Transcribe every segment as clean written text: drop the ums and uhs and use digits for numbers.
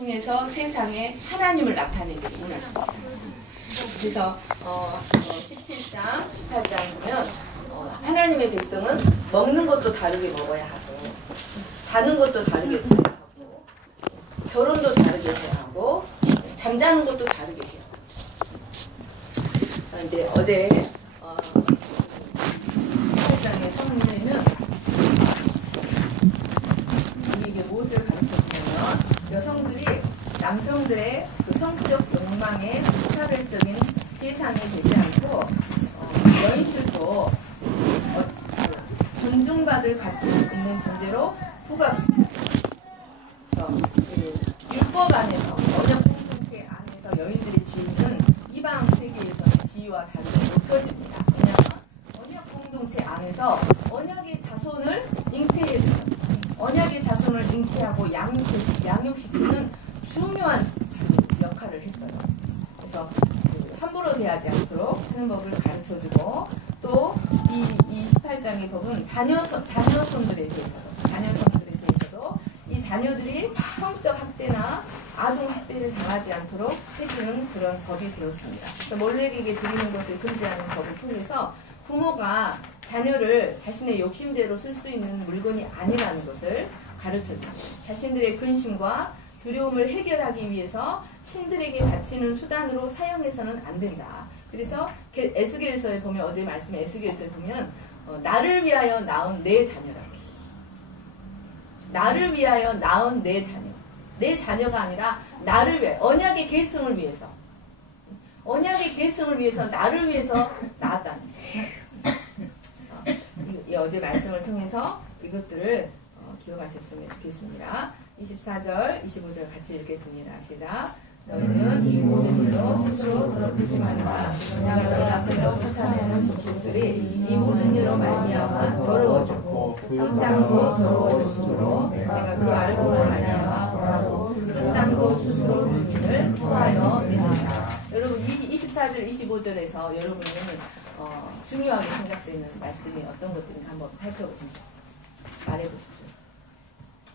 통해서 세상에 하나님을 나타내기를 원하십니다. 그래서 17장, 18장 보면 하나님의 백성은 먹는 것도 다르게 먹어야 하고 자는 것도 다르게 자야 하고 결혼도 다르게 해야 하고 잠자는 것도 다르게 해요. 이제 어제 18장의 성문에는 이게 무엇을 가르쳤냐면 여성들이 남성들의 그 성적 욕망에 차별적인 대상이 되지 않고 여인들도 존중받을 가치 있는 존재로 부각시켜요. 율법 안에서 언약 공동체 안에서 여인들의 지위는 이방 세계에서의 지위와 다르게 높여집니다. 왜냐하면 언약 공동체 안에서 언약의 자손을 잉태하고 양육시키는 중요한 역할을 했어요. 그래서 함부로 대하지 않도록 하는 법을 가르쳐주고 또 이 18장의 법은 자녀손들에 대해서도 이 자녀들이 성적 학대나 아동 학대를 당하지 않도록 해주는 그런 법이 되었습니다. 그래서 몰렉에게 드리는 것을 금지하는 법을 통해서 부모가 자녀를 자신의 욕심대로 쓸 수 있는 물건이 아니라는 것을 가르쳐줍니다. 자신들의 근심과 두려움을 해결하기 위해서 신들에게 바치는 수단으로 사용해서는 안 된다. 그래서 에스겔서에 보면 어제 말씀에 에스겔서에 보면 나를 위하여 낳은 내 자녀라고 했어요. 나를 위하여 낳은 내 자녀. 내 자녀가 아니라 나를 위해 언약의 계승을 위해서 나를 위해서 낳았다는 거예요. 그래서 어제 말씀을 통해서 이것들을 기억하셨으면 좋겠습니다. 24절, 25절 같이 읽겠습니다. 시작. 너희는 이 모든 일로 스스로 더럽히지 말라. 내가 너희 앞에서 쫓아내는 족속들이 이 모든 일로 말미암아 더러워졌고 그 땅도 더러워졌으므로 내가 그 알고로 말미암아 보라고 그 땅도 스스로 주민을 토하여 내는다. 여러분 24절, 25절에서 여러분은 중요하게 생각되는 말씀이 어떤 것들인가 한번 살펴보십시오. 말해보십시오.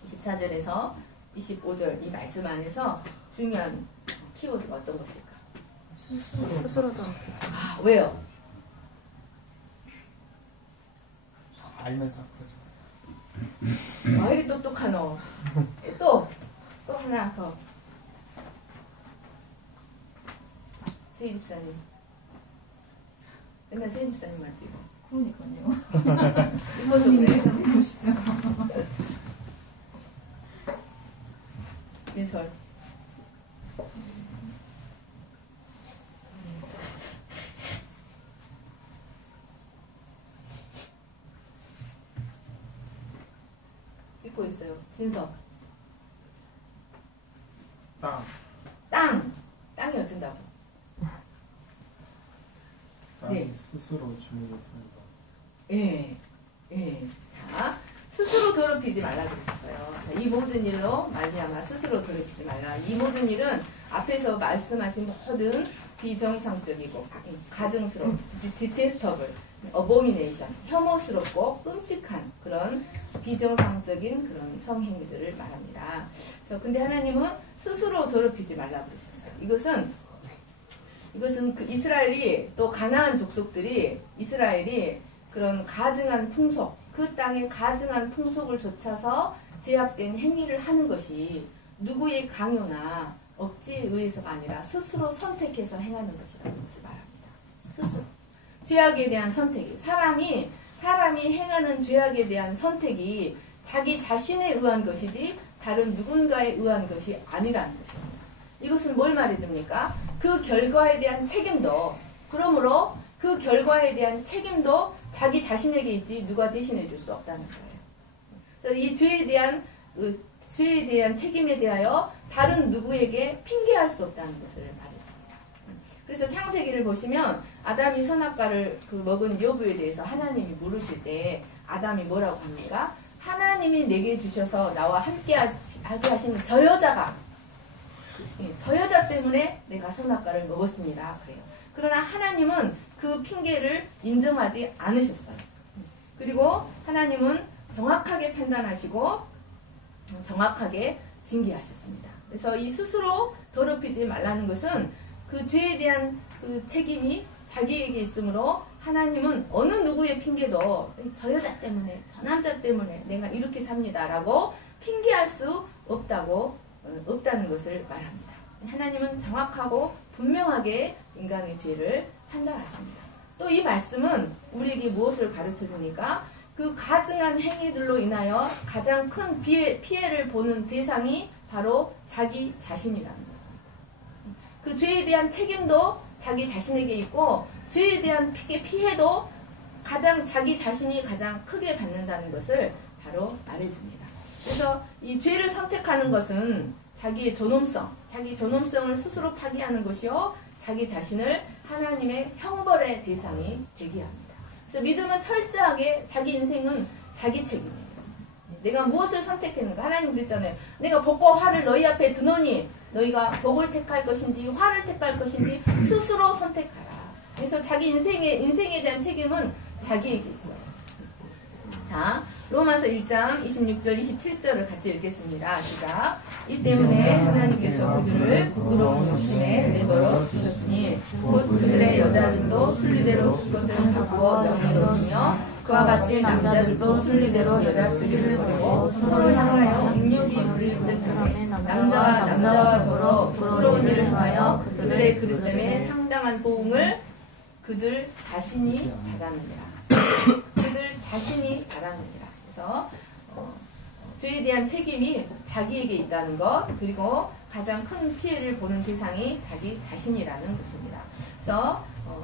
24절에서 25절 이 말씀 안에서 중요한 키워드가 어떤 것일까? 스스로도. 아, 왜요? 알면서 그러죠. 와, 이게 똑똑하노. 또 하나 더. 세희 집사님. 맨날 세희 집사님 말지. 그러니까요. 이뻐서 그래. 보시죠. 민설. 찍고 있어요. 진석. 땅이 어쩐다고? 네. 스스로 주민을 통한다. 예. 자, 스스로 더럽히지 말라 그러셨어요. 자, 이 모든 일로 말미암아 스스로 더럽히지 말라. 이 모든 일은 앞에서 말씀하신 모든 비정상적이고 가증스러운 detestable, abomination, 혐오스럽고 끔찍한 그런 비정상적인 그런 성행위들을 말합니다. 그래서 근데 하나님은 스스로 더럽히지 말라 그러셨어요. 이것은 그 이스라엘이 또 가나안 족속들이 이스라엘이 그런 가증한 풍속, 그 땅의 가증한 풍속을 좇아서 제약된 행위를 하는 것이 누구의 강요나 억지에 의해서가 아니라 스스로 선택해서 행하는 것이라는 것을 말합니다. 스스로. 죄악에 대한 선택이 사람이 행하는 죄악에 대한 선택이 자기 자신에 의한 것이지 다른 누군가에 의한 것이 아니라는 것입니다. 이것은 뭘 말해줍니까? 그 결과에 대한 책임도 그러므로 그 결과에 대한 책임도 자기 자신에게 있지 누가 대신해 줄 수 없다는 거예요. 그래서 이 죄에 대한 책임에 대하여 다른 누구에게 핑계할 수 없다는 것을 말했습니다. 그래서 창세기를 보시면 아담이 선악과를 먹은 여부에 대해서 하나님이 물으실 때 아담이 뭐라고 합니까? 하나님이 내게 주셔서 나와 함께 하게 하시는 저 여자 때문에 내가 선악과를 먹었습니다. 그래요. 그러나 하나님은 그 핑계를 인정하지 않으셨어요. 그리고 하나님은 정확하게 판단하시고 정확하게 징계하셨습니다. 그래서 이 스스로 더럽히지 말라는 것은 그 죄에 대한 그 책임이 자기에게 있으므로 하나님은 어느 누구의 핑계도 저 여자 때문에 저 남자 때문에 내가 이렇게 삽니다 라고 핑계할 수 없다는 것을 말합니다. 하나님은 정확하고 분명하게 인간의 죄를 판단하십니다. 또 이 말씀은 우리에게 무엇을 가르쳐 주니까 그 가증한 행위들로 인하여 가장 큰 피해를 보는 대상이 바로 자기 자신이라는 것입니다. 그 죄에 대한 책임도 자기 자신에게 있고 죄에 대한 피해도 자기 자신이 가장 크게 받는다는 것을 바로 말해줍니다. 그래서 이 죄를 선택하는 것은 자기 존엄성을 스스로 파기하는 것이요 자기 자신을 하나님의 형벌의 대상이 되게 합니다. 그래서 믿음은 철저하게 자기 인생은 자기 책임이에요. 내가 무엇을 선택했는가? 하나님 그랬잖아요. 내가 복과 화를 너희 앞에 두노니 너희가 복을 택할 것인지 화를 택할 것인지 스스로 선택하라. 그래서 자기 인생에 대한 책임은 자기에게 있어요. 자, 로마서 1장 26절 27절을 같이 읽겠습니다. 시작. 이 때문에 하나님께서 그들을 부끄러운 욕심에 내버려 두셨으니 곧 그들의 여자들도 순리대로 수것을 바꾸어 명예로우며 그와 같이 남자들도 순리대로 여자 쓰기를 버리고 서로 향하여 능력이 부릴 듯하네. 남자와 더러 부끄러운 일을 행하여 그들의 그릇 때문에 상당한 보응을 그들 자신이 받았느니라. 그들 자신이 받았느니라. 그래서 죄에 대한 책임이 자기에게 있다는 것, 그리고 가장 큰 피해를 보는 대상이 자기 자신이라는 것입니다. 그래서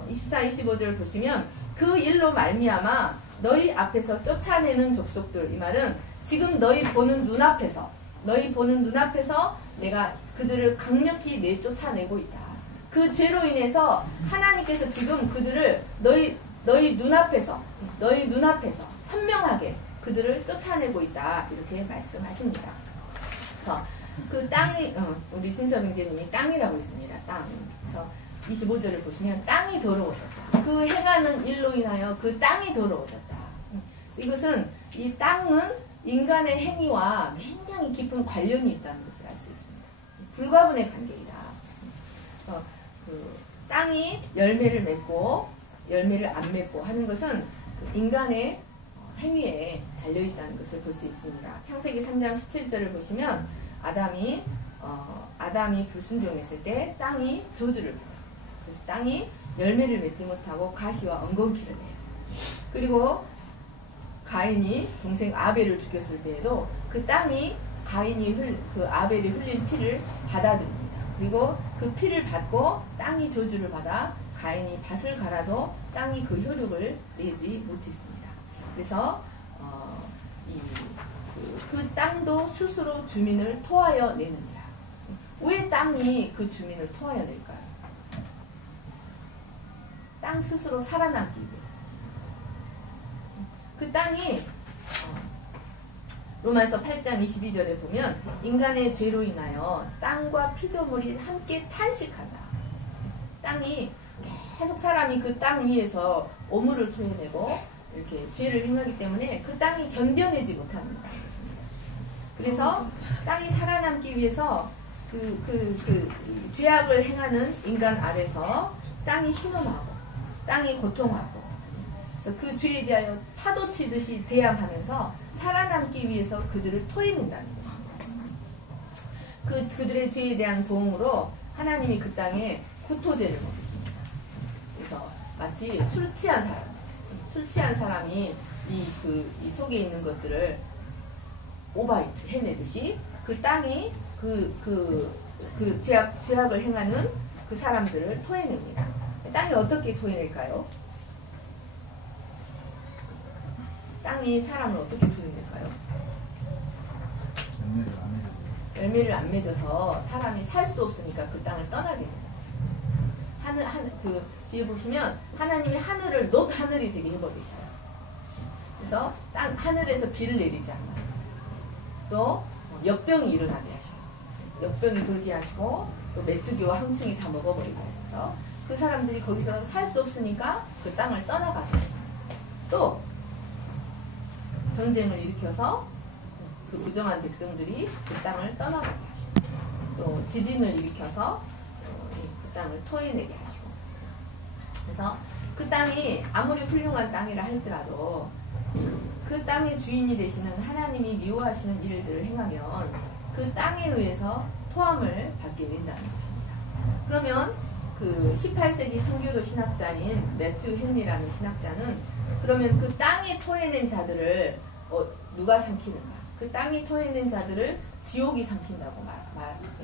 24, 25절 보시면 그 일로 말미암아 너희 앞에서 쫓아내는 족속들, 이 말은 지금 너희 보는 눈앞에서 내가 그들을 강력히 내쫓아내고 있다. 그 죄로 인해서 하나님께서 지금 그들을 너희 눈앞에서 선명하게 그들을 쫓아내고 있다. 이렇게 말씀하십니다. 그래서 그 땅이, 우리 진서명제님이 땅이라고 있습니다. 땅. 그래서 25절을 보시면 땅이 더러워졌다. 그 행하는 일로 인하여 그 땅이 더러워졌다. 이것은 이 땅은 인간의 행위와 굉장히 깊은 관련이 있다는 것을 알 수 있습니다. 불가분의 관계이다. 그 땅이 열매를 맺고 열매를 안 맺고 하는 것은 그 인간의 행위에 달려있다는 것을 볼 수 있습니다. 창세기 3장 17절을 보시면 아담이 불순종했을 때 땅이 저주를 받았습니다. 그래서 땅이 열매를 맺지 못하고 가시와 엉겅퀴를 내요. 그리고 가인이 동생 아벨을 죽였을 때에도 그 땅이 그 아벨이 흘린 피를 받아들입니다. 그리고 그 피를 받고 땅이 저주를 받아 가인이 밭을 갈아도 땅이 그 효력을 내지 못했습니다. 그래서 그 땅도 스스로 주민을 토하여 내느니라. 왜 땅이 그 주민을 토하여 낼까요? 땅 스스로 살아남기 위해서. 그 땅이 로마서 8장 22절에 보면 인간의 죄로 인하여 땅과 피조물이 함께 탄식한다. 땅이 계속 사람이 그 땅 위에서 오물을 토해내고 이렇게 죄를 행하기 때문에 그 땅이 견뎌내지 못한다는 것입니다. 그래서 땅이 살아남기 위해서 그 죄악을 행하는 인간 아래서 땅이 신음하고 땅이 고통하고 그래서 그 죄에 대하여 파도치듯이 대항하면서 살아남기 위해서 그들을 토해낸다는 것입니다. 그들의 죄에 대한 보응으로 하나님이 그 땅에 구토제를 먹으십니다. 그래서 마치 술 취한 사람이 이 속에 있는 것들을 오바이트 해내듯이 그 땅이 죄악을 행하는 그 사람들을 토해냅니다. 땅이 어떻게 토해낼까요? 땅이 사람을 어떻게 토해낼까요? 열매를 안 맺어서 사람이 살 수 없으니까 그 땅을 떠나게 됩니다. 그 뒤에 보시면 하나님이 하늘을 놋하늘이 되게 해버리셔요. 그래서 하늘에서 비를 내리지 않아요. 또 역병이 일어나게 하셔요. 역병이 돌게 하시고 또 메뚜기와 항충이 다 먹어버리게 하셔서 그 사람들이 거기서 살 수 없으니까 그 땅을 떠나가게 하십니다. 또 전쟁을 일으켜서 그 부정한 백성들이 그 땅을 떠나가게 하시고 또 지진을 일으켜서 그 땅을 토해내게 하시고 그래서 그 땅이 아무리 훌륭한 땅이라 할지라도 그 땅의 주인이 되시는 하나님이 미워하시는 일들을 행하면 그 땅에 의해서 토함을 받게 된다는 것입니다. 그러면 그 18세기 선교도 신학자인 매튜 헨리라는 신학자는 그러면 그 땅에 토해낸 자들을 누가 삼키는가? 그 땅이 토해낸 자들을 지옥이 삼킨다고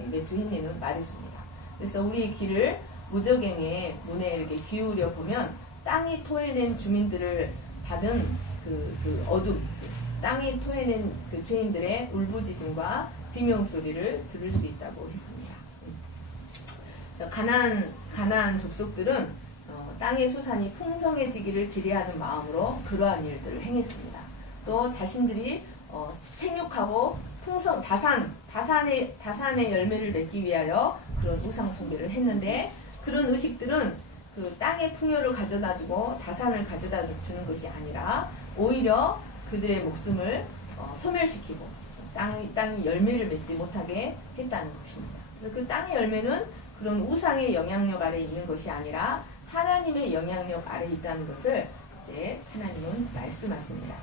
매튜 헨리는 말했습니다. 그래서 우리의 귀를 무적행의 문에 이렇게 기울여 보면 땅이 토해낸 주민들을 받은 그 어둠, 땅이 토해낸 그 죄인들의 울부짖음과 비명소리를 들을 수 있다고 했습니다. 그래서 가나안 족속들은 땅의 수산이 풍성해지기를 기대하는 마음으로 그러한 일들을 행했습니다. 또 자신들이 생육하고 풍성 다산의 열매를 맺기 위하여 그런 우상 숭배를 했는데 그런 의식들은 그 땅의 풍요를 가져다주고 다산을 가져다 주는 것이 아니라 오히려 그들의 목숨을 소멸시키고 땅이 열매를 맺지 못하게 했다는 것입니다. 그래서 그 땅의 열매는 그런 우상의 영향력 아래 있는 것이 아니라 하나님의 영향력 아래 있다는 것을 이제 하나님은 말씀하십니다.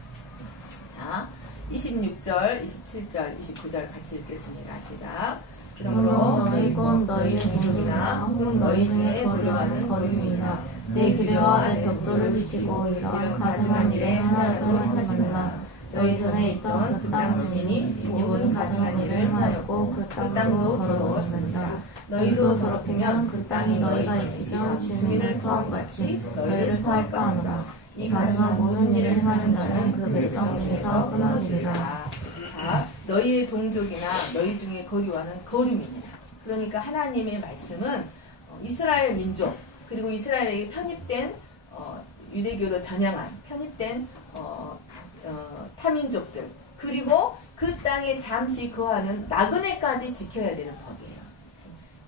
자, 26절, 27절, 29절 같이 읽겠습니다. 시작. 그러므로 너희 곧 너희의 공중이나 혹은 너희 중에 걸려가는 거름이나 내 규례와 내 벽돌을 지키고 이런 가증한 일에 하나라도 하지 말라. 너희 전에 있던 그 땅 주민이 모든 가증한 일을 행하였고 그 땅도 더러워졌느니라. 너희도 더럽히면 그 땅이 너희가 있기 전 주민을 토함같이 너희를 토할까 하노라. 이 가증한 모든 일을 행하는 자는 그 백성 중에서 끊어지리라. 자, 너희의 동족이나 너희 중에 거류하는 거류민이라. 그러니까 하나님의 말씀은 이스라엘 민족 그리고 이스라엘에게 편입된 유대교로 전향한 편입된 타민족들 그리고 그 땅에 잠시 거하는 나그네까지 지켜야 되는 법이에요.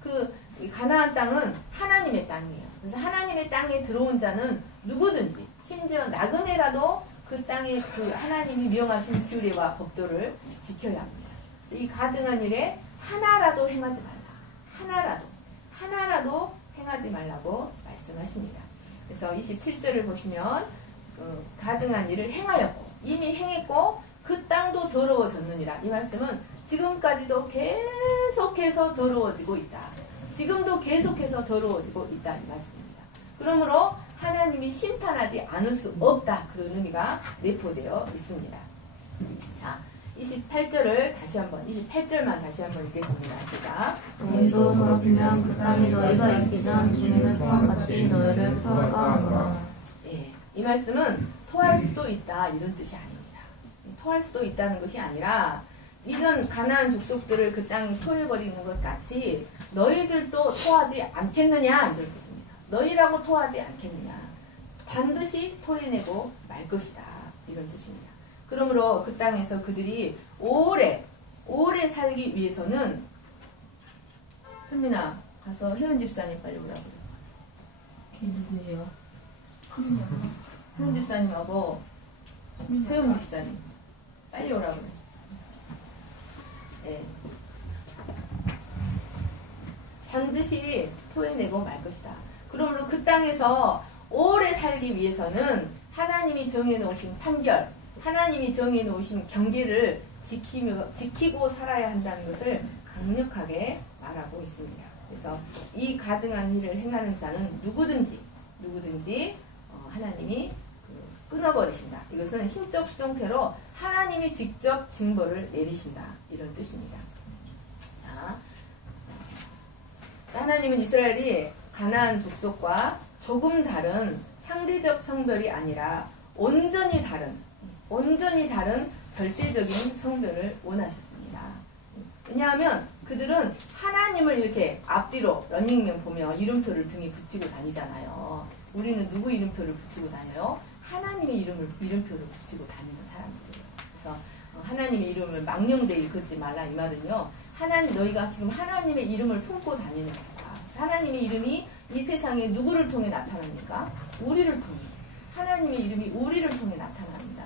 그 가나안 땅은 하나님의 땅이에요. 그래서 하나님의 땅에 들어온 자는 누구든지 심지어 나그네라도 그 땅에 그 하나님이 명하신 규례와 법도를 지켜야 합니다. 그래서 이 가증한 일에 하나라도 행하지 말라. 하나라도 행하지 말라고 말씀하십니다. 그래서 27절을 보시면 가증한 일을 행하였고 이미 행했고 그 땅도 더러워졌느니라. 이 말씀은 지금까지도 계속해서 더러워지고 있다. 지금도 계속해서 더러워지고 있다. 이 말씀입니다. 그러므로 하나님이 심판하지 않을 수 없다. 그런 의미가 내포되어 있습니다. 자, 28절만 다시 한번 읽겠습니다. 시작. 너희도 더럽히면 그 땅이 너희가 있기 전 주민을 토함같이 너희를 토할까 하노라. 예, 이 말씀은 토할 수도 있다 이런 뜻이 아닙니다. 토할 수도 있다는 것이 아니라 이런 가나안 족속들을 그 땅이 토해버리는 것 같이 너희들도 토하지 않겠느냐 이런 뜻입니다. 너희라고 토하지 않겠느냐. 반드시 토해내고 말 것이다. 이런 뜻입니다. 그러므로 그 땅에서 그들이 오래 살기 위해서는 현민아 가서 혜연 집사님 빨리 오라고 그래. 걔 누구예요? 혜연 집사님하고 세훈 집사님 빨리 오라고 그래. 네. 반드시 토해내고 말 것이다. 그러므로 그 땅에서 오래 살기 위해서는 하나님이 정해놓으신 판결, 하나님이 정해놓으신 경계를 지키고 살아야 한다는 것을 강력하게 말하고 있습니다. 그래서 이 가증한 일을 행하는 자는 누구든지 하나님이 끊어버리신다. 이것은 신적 수동태로 하나님이 직접 징벌을 내리신다. 이런 뜻입니다. 자, 하나님은 이스라엘이 가나안 족속과 조금 다른 상대적 성별이 아니라 온전히 다른 절대적인 성별을 원하셨습니다. 왜냐하면 그들은 하나님을 이렇게 앞뒤로 런닝맨 보면 이름표를 등에 붙이고 다니잖아요. 우리는 누구 이름표를 붙이고 다녀요? 하나님의 이름표를 붙이고 다니는 사람들이에요. 그래서 하나님의 이름을 망령되이 걷지 말라 이 말은요. 너희가 지금 하나님의 이름을 품고 다니는 자다. 하나님의 이름이 이 세상에 누구를 통해 나타납니까? 우리를 통해. 하나님의 이름이 우리를 통해 나타납니다.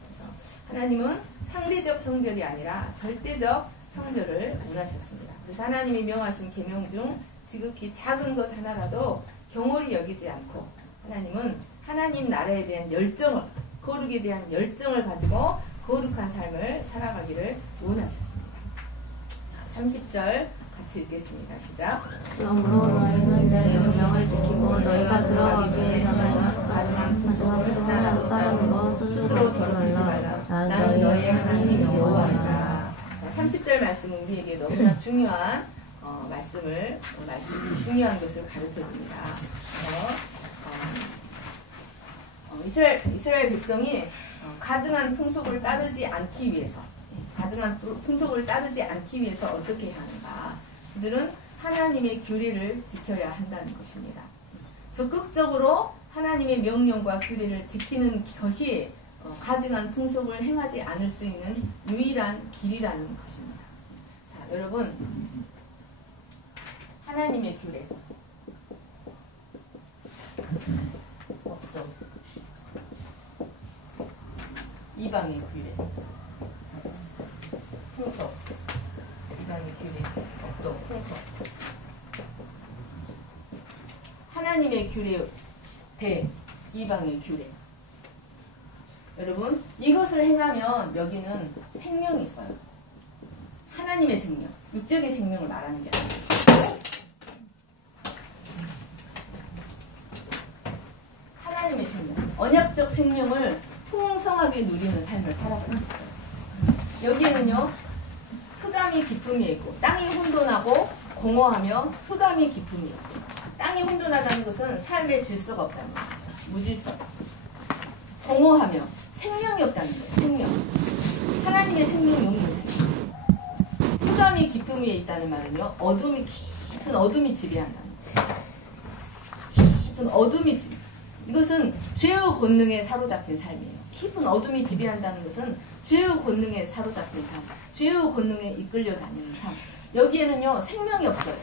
그래서 하나님은 상대적 성별이 아니라 절대적 성별을 원하셨습니다. 그래서 하나님이 명하신 계명 중 지극히 작은 것 하나라도 경홀히 여기지 않고 하나님은 하나님 나라에 대한 열정을, 거룩에 대한 열정을 가지고 거룩한 삶을 살아가기를 원하셨습니다. 30절 같이 읽겠습니다. 시작. 그러므로 너희는 내 명령을 지키고 너희가 들어가기 위해서는 가증한 풍속을 하나라도 따름으로 스스로 더럽히지 말라. 나는 너희의 하나님 여호와이다. 30절 말씀은 우리에게 너무나 중요한 중요한 것을 가르쳐줍니다. 이스라엘 백성이 가증한 풍속을 따르지 않기 위해서 어떻게 해야 하는가? 그들은 하나님의 규례를 지켜야 한다는 것입니다. 적극적으로 하나님의 명령과 규례를 지키는 것이 가증한 풍속을 행하지 않을 수 있는 유일한 길이라는 것입니다. 자, 여러분, 하나님의 규례. 이방의 규례, 풍속, 이방의 규례, 법도, 풍속. 하나님의 규례 대 이방의 규례. 여러분, 이것을 행하면 여기는 생명이 있어요. 하나님의 생명, 육적의 생명을 말하는 게 아니에요. 하나님의 생명, 언약적 생명을 풍성하게 누리는 삶을 살아가고 있어요. 여기에는요, 흑암이 기품이 있고, 땅이 혼돈하고 공허하며 흑암이 기품이 있고, 땅이 혼돈하다는 것은 삶의 질서가 없다는 거예요. 무질서. 공허하며 생명이 없다는 거예요. 생명. 하나님의 생명이 없는 삶. 흑암이 기품 위에 있다는 말은요, 깊은 어둠이 지배한다는 거예요. 깊은 어둠이 지배. 이것은 죄의 권능에 사로잡힌 삶이에요. 깊은 어둠이 지배한다는 것은 죄의 권능에 사로잡힌 삶, 죄의 권능에 이끌려 다니는 삶. 여기에는요, 생명이 없어요.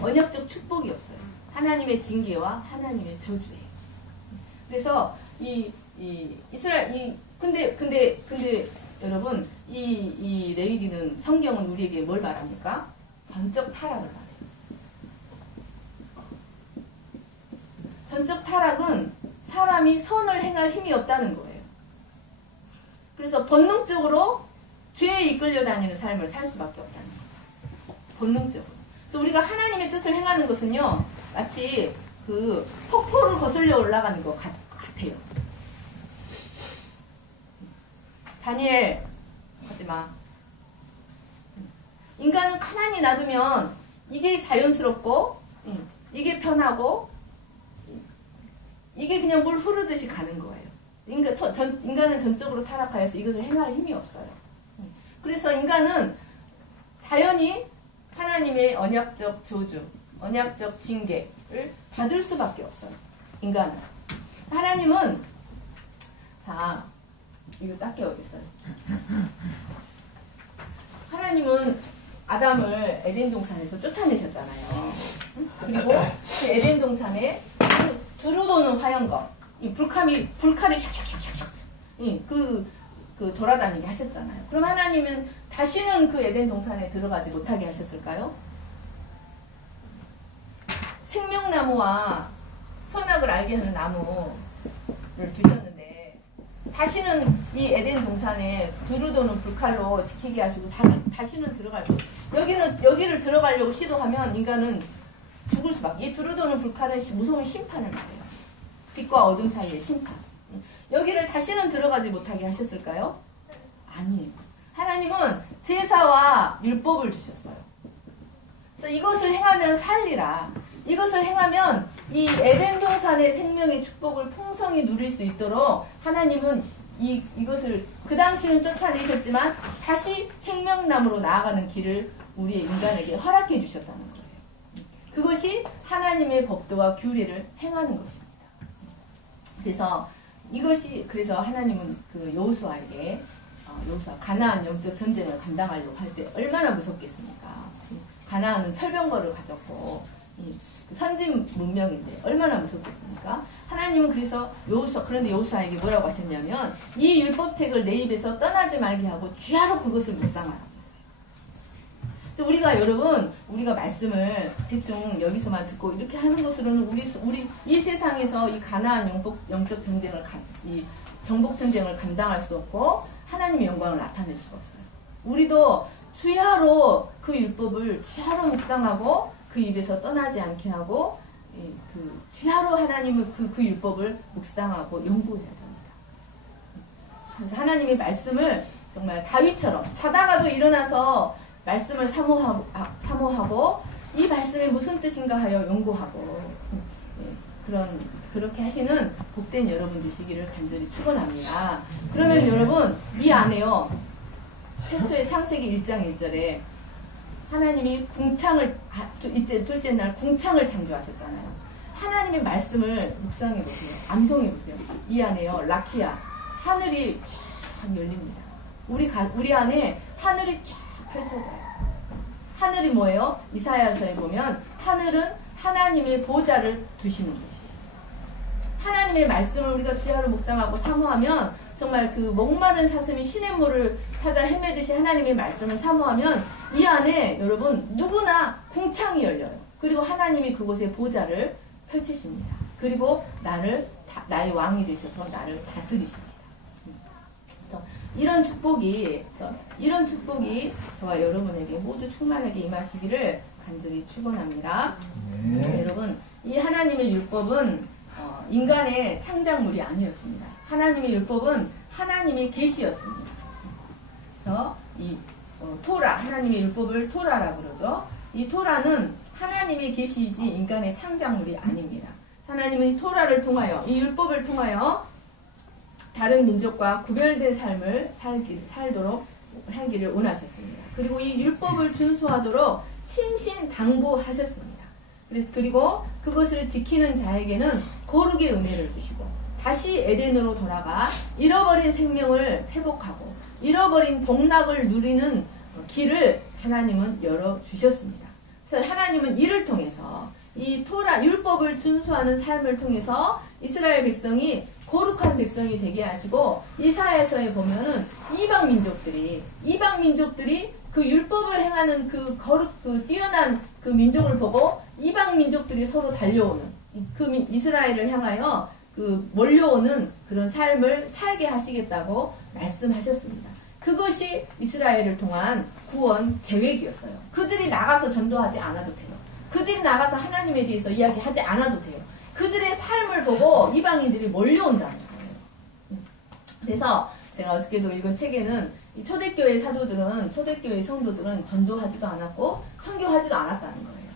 언약적 축복이 없어요. 하나님의 징계와 하나님의 저주예요. 그래서 근데 여러분, 이 레위기는, 성경은 우리에게 뭘 말합니까? 전적 타락을 말해요. 전적 타락은 사람이 선을 행할 힘이 없다는 거예요. 그래서 본능적으로 죄에 이끌려 다니는 삶을 살 수밖에 없다는 거예요. 본능적으로. 그래서 우리가 하나님의 뜻을 행하는 것은요, 마치 그 폭포를 거슬려 올라가는 것 같아요. 다니엘, 하지마. 인간은 가만히 놔두면 이게 자연스럽고, 이게 편하고, 이게 그냥 물 흐르듯이 가는 거예요. 인간은 전적으로 타락하여서 이것을 행할 힘이 없어요. 그래서 인간은 자연히 하나님의 언약적 저주, 언약적 징계를 받을 수밖에 없어요. 인간은. 하나님은, 자, 이거 닦여 어딨어요? 하나님은 아담을 에덴 동산에서 쫓아내셨잖아요. 그리고 그 에덴 동산에 두루 도는 화염검, 이 불칼이 샥샥샥샥 그 돌아다니게 하셨잖아요. 그럼 하나님은 다시는 그 에덴 동산에 들어가지 못하게 하셨을까요? 생명나무와 선악을 알게 하는 나무를 두셨는데 다시는 이 에덴 동산에 두루 도는 불칼로 지키게 하시고 다시는 들어갈 수 없어요. 여기를 들어가려고 시도하면 인간은 죽을 수밖에. 이 두루 도는 불칼은 무서운 심판을 말해요. 빛과 어둠 사이의 심판. 여기를 다시는 들어가지 못하게 하셨을까요? 아니에요. 하나님은 제사와 율법을 주셨어요. 그래서 이것을 행하면 살리라. 이것을 행하면 이 에덴 동산의 생명의 축복을 풍성히 누릴 수 있도록 하나님은 이것을 그 당시는 쫓아내셨지만 다시 생명나무로 나아가는 길을 우리의 인간에게 허락해 주셨다는 거예요. 그것이 하나님의 법도와 규례를 행하는 것입니다. 그래서 하나님은 그 여호수아에게 가나안 영적 전쟁을 감당하려고 할 때 얼마나 무섭겠습니까? 가나안은 철병거를 가졌고 선진 문명인데 얼마나 무섭겠습니까? 하나님은 그래서 그런데 여호수아에게 뭐라고 하셨냐면 이 율법책을 내 입에서 떠나지 말게 하고 주야로 그것을 묵상하라. 그래서 우리가 여러분 우리가 말씀을 대충 여기서만 듣고 이렇게 하는 것으로는 우리 이 세상에서 이 가나안 영적 전쟁을 이 정복 전쟁을 감당할 수 없고 하나님의 영광을 나타낼 수가 없어요. 우리도 주야로 그 율법을 주야로 묵상하고 그 입에서 떠나지 않게 하고 그 주야로 하나님의 그 율법을 묵상하고 연구해야 됩니다. 그래서 하나님의 말씀을 정말 다윗처럼 자다가도 일어나서 말씀을 사모하고 이 말씀이 무슨 뜻인가 하여 연구하고 그렇게 하시는 복된 여러분 되시기를 간절히 축원합니다. 그러면 여러분 이 안에요. 태초에 창세기 1장 1절에 하나님이 궁창을 둘째 날 궁창을 창조하셨잖아요. 하나님의 말씀을 묵상해 보세요. 암송해 보세요. 이 안에요. 라키아 하늘이 쫙 열립니다. 우리 안에 하늘이 쫙 펼쳐져요. 하늘이 뭐예요? 이사야서에 보면 하늘은 하나님의 보좌를 두시는 곳이에요. 하나님의 말씀을 우리가 주야로 묵상하고 사모하면 정말 그 목마른 사슴이 시냇물을 찾아 헤매듯이 하나님의 말씀을 사모하면 이 안에 여러분 누구나 궁창이 열려요. 그리고 하나님이 그곳에 보좌를 펼치십니다. 그리고 나의 왕이 되셔서 나를 다스리십니다. 이런 축복이 저와 여러분에게 모두 충만하게 임하시기를 간절히 축원합니다. 여러분 이 하나님의 율법은 인간의 창작물이 아니었습니다. 하나님의 율법은 하나님의 계시였습니다. 그래서 이 토라 하나님의 율법을 토라라고 그러죠. 이 토라는 하나님의 계시이지 인간의 창작물이 아닙니다. 하나님은 이 토라를 통하여 이 율법을 통하여 다른 민족과 구별된 삶을 살기를 원하셨습니다. 그리고 이 율법을 준수하도록 신신당부하셨습니다. 그리고 그것을 지키는 자에게는 거룩의 은혜를 주시고 다시 에덴으로 돌아가 잃어버린 생명을 회복하고 잃어버린 복락을 누리는 길을 하나님은 열어주셨습니다. 그래서 하나님은 이를 통해서 이 토라 율법을 준수하는 삶을 통해서 이스라엘 백성이 거룩한 백성이 되게 하시고 이사야서에 보면은 이방 민족들이 그 율법을 행하는 그 뛰어난 그 민족을 보고 이방 민족들이 서로 달려오는 그 이스라엘을 향하여 그 몰려오는 그런 삶을 살게 하시겠다고 말씀하셨습니다. 그것이 이스라엘을 통한 구원 계획이었어요. 그들이 나가서 전도하지 않아도 돼요. 그들이 나가서 하나님에 대해서 이야기하지 않아도 돼요. 그들의 삶을 보고 이방인들이 몰려온다는 거예요. 그래서 제가 어저께도 읽은 책에는 이 초대교회 성도들은 전도하지도 않았고 선교하지도 않았다는 거예요.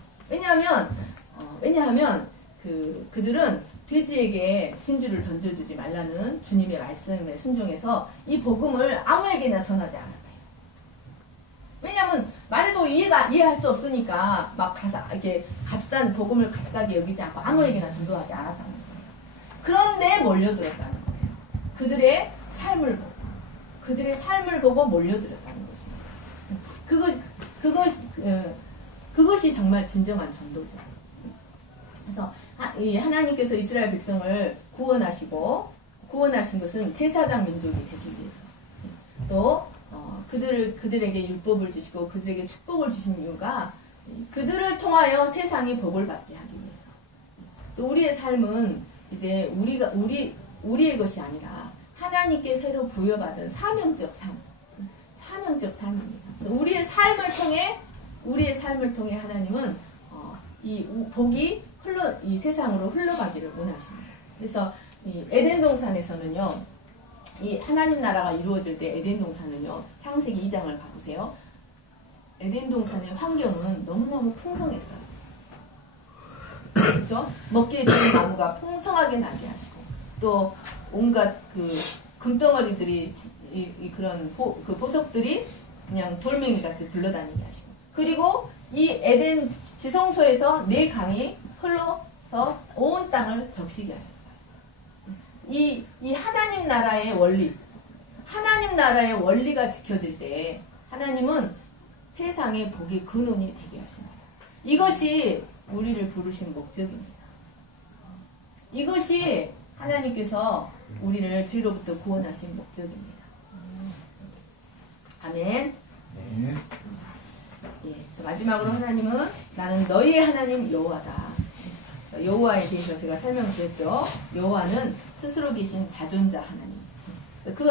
왜냐하면 그들은 돼지에게 진주를 던져주지 말라는 주님의 말씀에 순종해서 이 복음을 아무에게나 전하지 않았대요. 왜냐하면 말해도 이해할 수 없으니까 막 이렇게 값싼 복음을 값싸게 여기지 않고 아무에게나 전도하지 않았다는 거예요. 그런데 몰려들었다는 거예요. 그들의 삶을 보고 몰려들었다는 것입니다. 그것이 정말 진정한 전도죠. 그래서 하나님께서 이스라엘 백성을 구원하신 것은 제사장 민족이 되기 위해서 또 그들에게 율법을 주시고 그들에게 축복을 주신 이유가 그들을 통하여 세상이 복을 받게 하기 위해서. 우리의 삶은 이제 우리의 것이 아니라 하나님께 새로 부여받은 사명적 삶입니다. 우리의 삶을 통해 하나님은 이 복이 이 세상으로 흘러가기를 원하십니다. 그래서 이 에덴 동산에서는요, 이 하나님 나라가 이루어질 때 에덴 동산은요, 창세기 2장을 가보세요. 에덴 동산의 환경은 너무너무 풍성했어요. 그렇죠? 먹기에 좋은 나무가 풍성하게 나게 하시고, 또 온갖 그 금덩어리들이 그런 보석들이 그냥 돌멩이 같이 굴러다니게 하시고, 그리고 이 에덴 지성소에서 4강이 흘러서 온 땅을 적시게 하셨어요. 이 하나님 나라의 원리가 지켜질 때 하나님은 세상의 복의 근원이 되게 하십니다. 이것이 우리를 부르신 목적입니다. 이것이 하나님께서 우리를 죄로부터 구원하신 목적입니다. 아멘. 네. 예, 그래서 마지막으로 하나님은 나는 너희의 하나님 여호와다. 여호와에 대해서 제가 설명드렸죠. 여호와는 스스로 계신 자존자 하나님. 그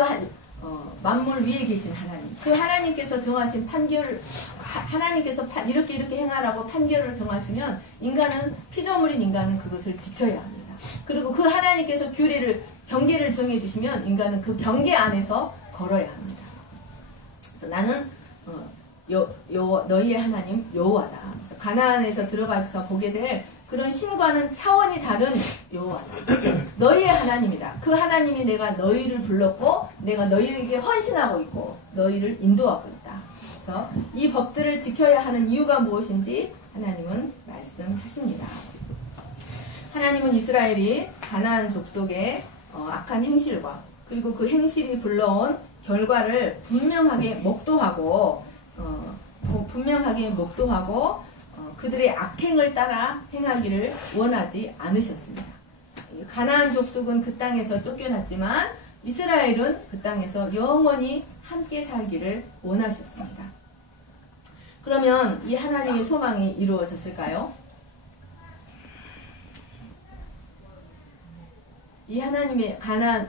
만물 위에 계신 하나님. 그 하나님께서 정하신 판결, 하나님께서 이렇게 행하라고 판결을 정하시면 인간은, 피조물인 인간은 그것을 지켜야 합니다. 그리고 그 하나님께서 경계를 정해주시면 인간은 그 경계 안에서 걸어야 합니다. 그래서 나는 너희의 하나님 여호와다. 가나안에서 들어가서 보게 될 그런 신과는 차원이 다른 여호와다. 너희의 하나님이다. 그 하나님이 내가 너희를 불렀고 내가 너희에게 헌신하고 있고 너희를 인도하고 있다. 그래서 이 법들을 지켜야 하는 이유가 무엇인지 하나님은 말씀하십니다. 하나님은 이스라엘이 가나안 족속의 악한 행실과 그리고 그 행실이 불러온 결과를 분명하게 목도하고 그들의 악행을 따라 행하기를 원하지 않으셨습니다. 가나안 족속은 그 땅에서 쫓겨났지만 이스라엘은 그 땅에서 영원히 함께 살기를 원하셨습니다. 그러면 이 하나님의 소망이 이루어졌을까요? 이 하나님의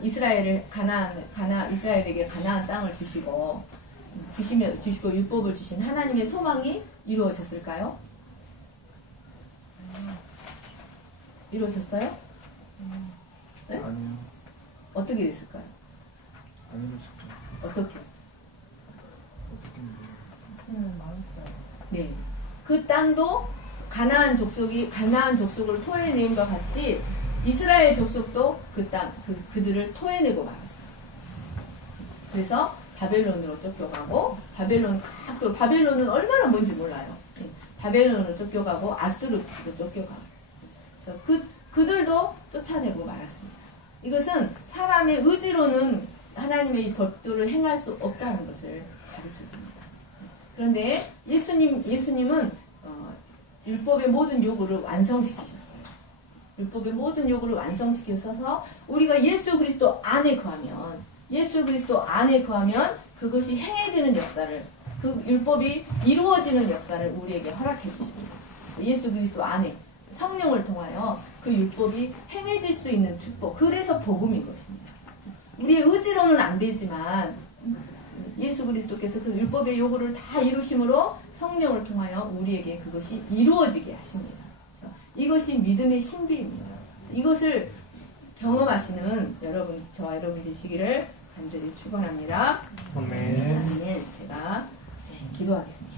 이스라엘에게 가나안 땅을 주시고 율법을 주신 하나님의 소망이 이루어졌을까요? 이루어졌어요? 네? 아니요. 어떻게 됐을까요? 안 이루어졌죠. 어떻게? 어떻게 네. 그 땅도 가나안 족속을 토해내임과 같이 이스라엘 족속도 그들을 토해내고 말았어요. 그래서 바벨론으로 쫓겨가고 바벨론은 얼마나 뭔지 몰라요. 네. 바벨론으로 쫓겨가고 아수르로 쫓겨가고 그래서 그들도 쫓아내고 말았습니다. 이것은 사람의 의지로는 하나님의 이 법도를 행할 수 없다는 것을 가르쳐줍니다. 그런데 예수님은 율법의 모든 요구를 완성시키셨어요. 율법의 모든 요구를 완성시키셔서 우리가 예수 그리스도 안에 거하면 그것이 행해지는 역사를, 그 율법이 이루어지는 역사를 우리에게 허락해 주십니다. 예수 그리스도 안에 성령을 통하여 그 율법이 행해질 수 있는 축복, 그래서 복음인 것입니다. 우리의 의지로는 안 되지만 예수 그리스도께서 그 율법의 요구를 다 이루심으로 성령을 통하여 우리에게 그것이 이루어지게 하십니다. 그래서 이것이 믿음의 신비입니다. 이것을 경험하시는 저와 여러분 되시기를 간절히 축원합니다. 아멘. 제가 기도하겠습니다.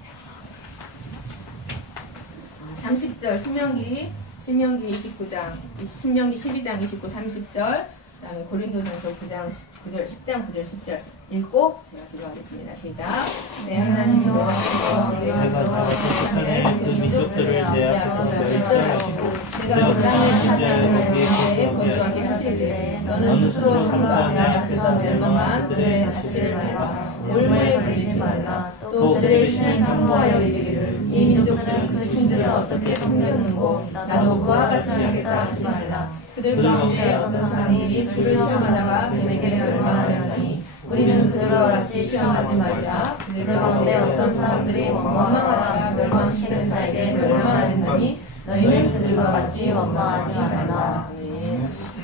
30절 신명기 29장, 신명기 12장 29, 30절, 그 다음에 고린도전서 9장 9절, 10장 9절, 10절 읽고 제가 기도하겠습니다. 시작. 내 하나님 여호와께서 내가 세상의 그 민족들을 제압하고 멸절하시고 내가 그 땅에 사자를 거주하게 하시되 너는 스스로 상관 앞에서 멸망한 그들의 자취를 말라. 올무에 굴리지 말라. 또 그들의 신을 탐구하여 이르기를 이 민족들은 그 신들을 어떻게 섬겼는고 나도 그와 같이 하겠다 하지 말라. 그들 가운데 어떤 사람들이 주를 시험하다가 뱀에게 멸망하였더니 우리는 그들과 같이 시험하지 말자. 그들 가운데 어떤 사람들이 원망하다가 멸망시키는 자에게 멸망하였더니 너희는 그들과 같이 원망하지 말라.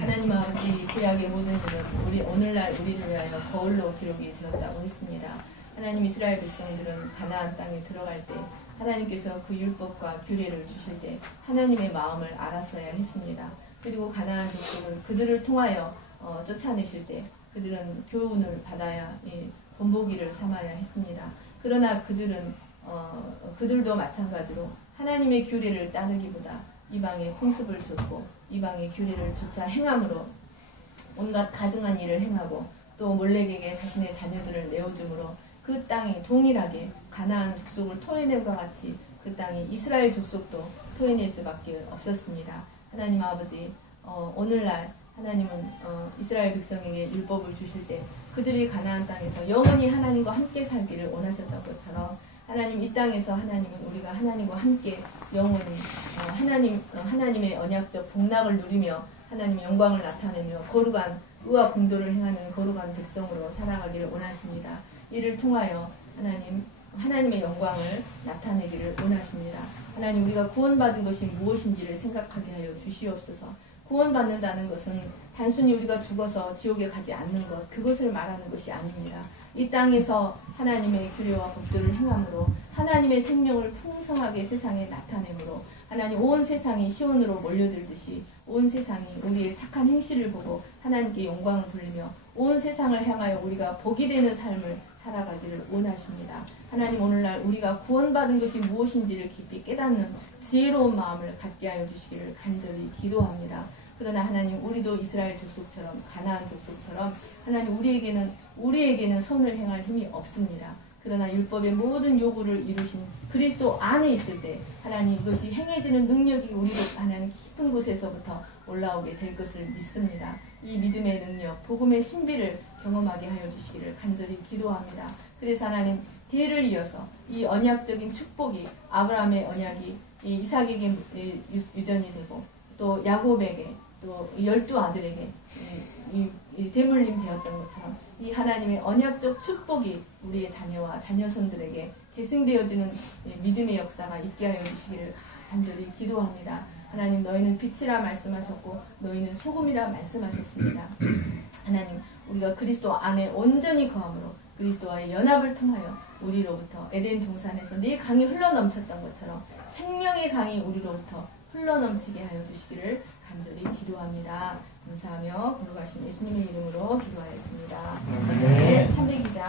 하나님 아버지, 구약의 모든 일은 우리 오늘날 우리를 위하여 거울로 기록이 되었다고 했습니다. 하나님, 이스라엘 백성들은 가나안 땅에 들어갈 때 하나님께서 그 율법과 규례를 주실 때 하나님의 마음을 알았어야 했습니다. 그리고 가나안 족속을 그들을 통하여 쫓아내실 때 그들은 교훈을 받아야 본보기를 삼아야 했습니다. 그러나 그들도 마찬가지로 하나님의 규례를 따르기보다 이방의 풍습을 좇고 이방의 규례를 조차 행함으로 온갖 가증한 일을 행하고 또 몰렉에게 자신의 자녀들을 내어줌으로 그 땅이 동일하게 가나안 족속을 토해낸과 같이 그 땅이 이스라엘 족속도 토해낼 수밖에 없었습니다. 하나님 아버지, 오늘날 하나님은 이스라엘 백성에게 율법을 주실 때 그들이 가나안 땅에서 영원히 하나님과 함께 살기를 원하셨던 것처럼 하나님 이 땅에서 하나님은 우리가 하나님과 함께 영원히 하나님의 언약적 복락을 누리며 하나님의 영광을 나타내며 거룩한 의와 공도를 행하는 거룩한 백성으로 살아가기를 원하십니다. 이를 통하여 하나님의 영광을 나타내기를 원하십니다. 하나님 우리가 구원받은 것이 무엇인지를 생각하게 하여 주시옵소서. 구원받는다는 것은 단순히 우리가 죽어서 지옥에 가지 않는 것, 그것을 말하는 것이 아닙니다. 이 땅에서 하나님의 규례와 법도를 행함으로 하나님의 생명을 풍성하게 세상에 나타내므로 하나님 온 세상이 시온으로 몰려들듯이 온 세상이 우리의 착한 행실을 보고 하나님께 영광을 돌리며 온 세상을 향하여 우리가 복이 되는 삶을 살아가기를 원하십니다. 하나님 오늘날 우리가 구원받은 것이 무엇인지를 깊이 깨닫는 지혜로운 마음을 갖게 하여 주시기를 간절히 기도합니다. 그러나 하나님 우리도 이스라엘 족속처럼 가나안 족속처럼 하나님 우리에게는 선을 행할 힘이 없습니다. 그러나 율법의 모든 요구를 이루신 그리스도 안에 있을 때 하나님 이것이 행해지는 능력이 우리로 하나님 깊은 곳에서부터 올라오게 될 것을 믿습니다. 이 믿음의 능력, 복음의 신비를 경험하게 하여 주시기를 간절히 기도합니다. 그래서 하나님 대를 이어서 이 언약적인 축복이 아브라함의 언약이 이삭에게 유전이 되고 또 야곱에게 또 12아들에게 이 대물림 되었던 것처럼 이 하나님의 언약적 축복이 우리의 자녀와 자녀손들에게 계승되어지는 믿음의 역사가 있게 하여 주시기를 간절히 기도합니다. 하나님 너희는 빛이라 말씀하셨고 너희는 소금이라 말씀하셨습니다. 하나님 우리가 그리스도 안에 온전히 거함으로 그리스도와의 연합을 통하여 우리로부터 에덴 동산에서 네 강이 흘러넘쳤던 것처럼 생명의 강이 우리로부터 흘러넘치게 하여 주시기를 간절히 기도합니다. 감사하며 거룩하신 예수님의 이름으로 기도하였습니다. 네, 300기자.